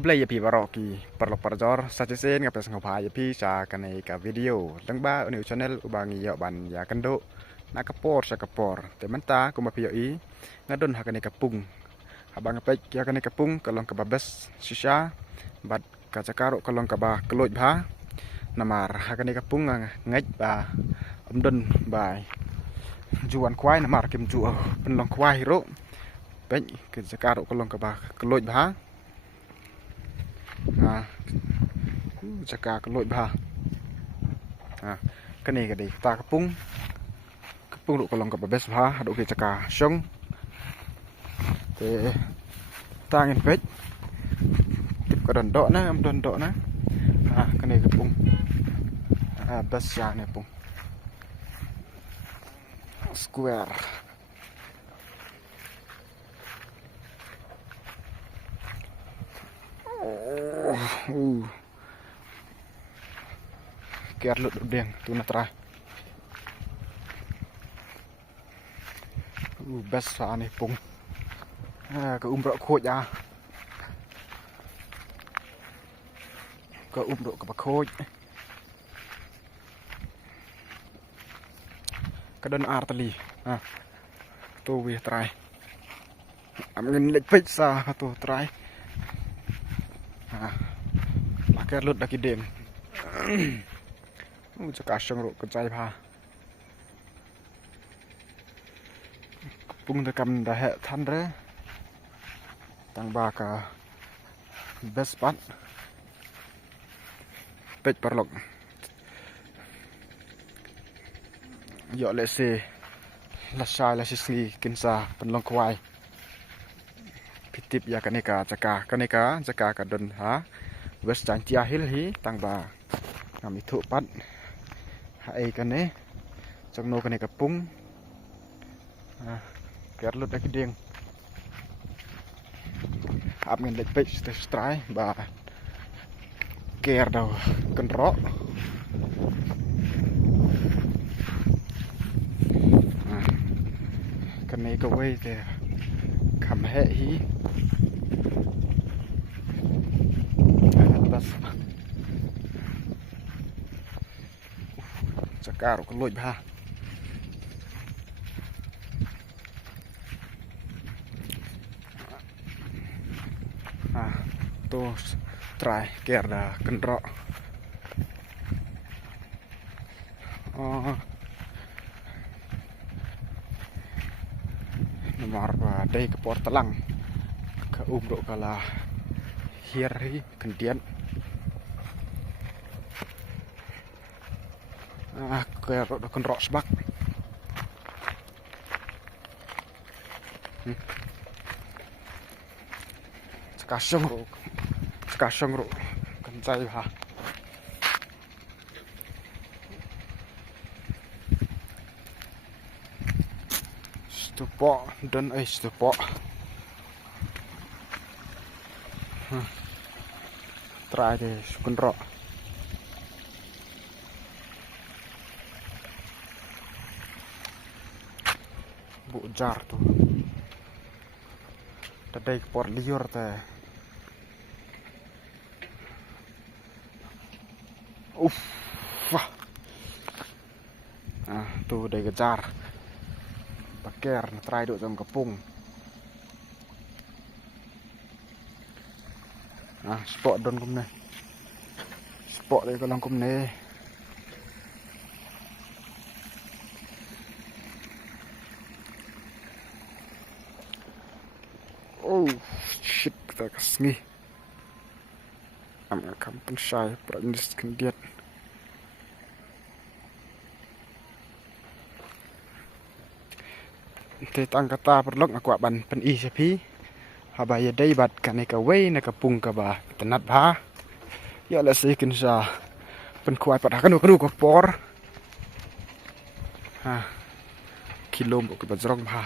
Kuplay yapi baroki perlok parjor sajen ngapes ngopai yapi sa kanai ka video lengba new channel ubangi yo ban ya kendo nakapor sa kapor tementa kumapiyo I ngadon hakane kapung habang ngapek ya kanai kapung kalong kababes sisa bat kacakaro kalong kaba keloj bha namar hakane kapung ngaj ba omdon bai juan kwai namar kim ju penlong kwai ro pek kacakaro kalong kaba keloj bha Jaka keloj bah. Kani kadi ta kapung ru kolong kababes bah adu ke jaka syong. Te tangin pek. Tip ka dondok na, am dondok na. Kani kapung. Bas ya ne pung. Square. Kiar lut đèn tu na tra best sa ni pung ka ro khoj ka ro ka khoj ka don artali tu vi trai am ngin lek pech sa ka tu trai la kiar lut daki đèn Jaka syong ro kecai bha pung ta kam da he than re tang ba ka best pat pech parlok yo le se la sai la sisli kinsa penlong kwai pitip ya kaneka jaka ka don ha west chan tia hil hi tang ba ngami thu pat hai kane changno kane kapung kiar lut dak ding ap ngin lek pech strai ba kiar daw kan ro kane ka wei te kham he hi bas Caro con lôi ba to try ker da kendro nomor day ke port telang ke umro kala hiri kendian kayak rokan rok sebak sekasong ro kencai ha stupo dan stupo try deh sukan rok bujar tuh tadi por liur teh tuh dari kejar paker try duk jam kepung spot don kum ne spot dari kolang kum ne shit kita kesini am kampung saya pernah kendiat te tang kata perlok aku ban pen I sepi habaya dai bat kaneka wei na kapung ka ba tenat bha ya la se kin sa pen kuai pat kanu ko por kilo mo ke bajrong bha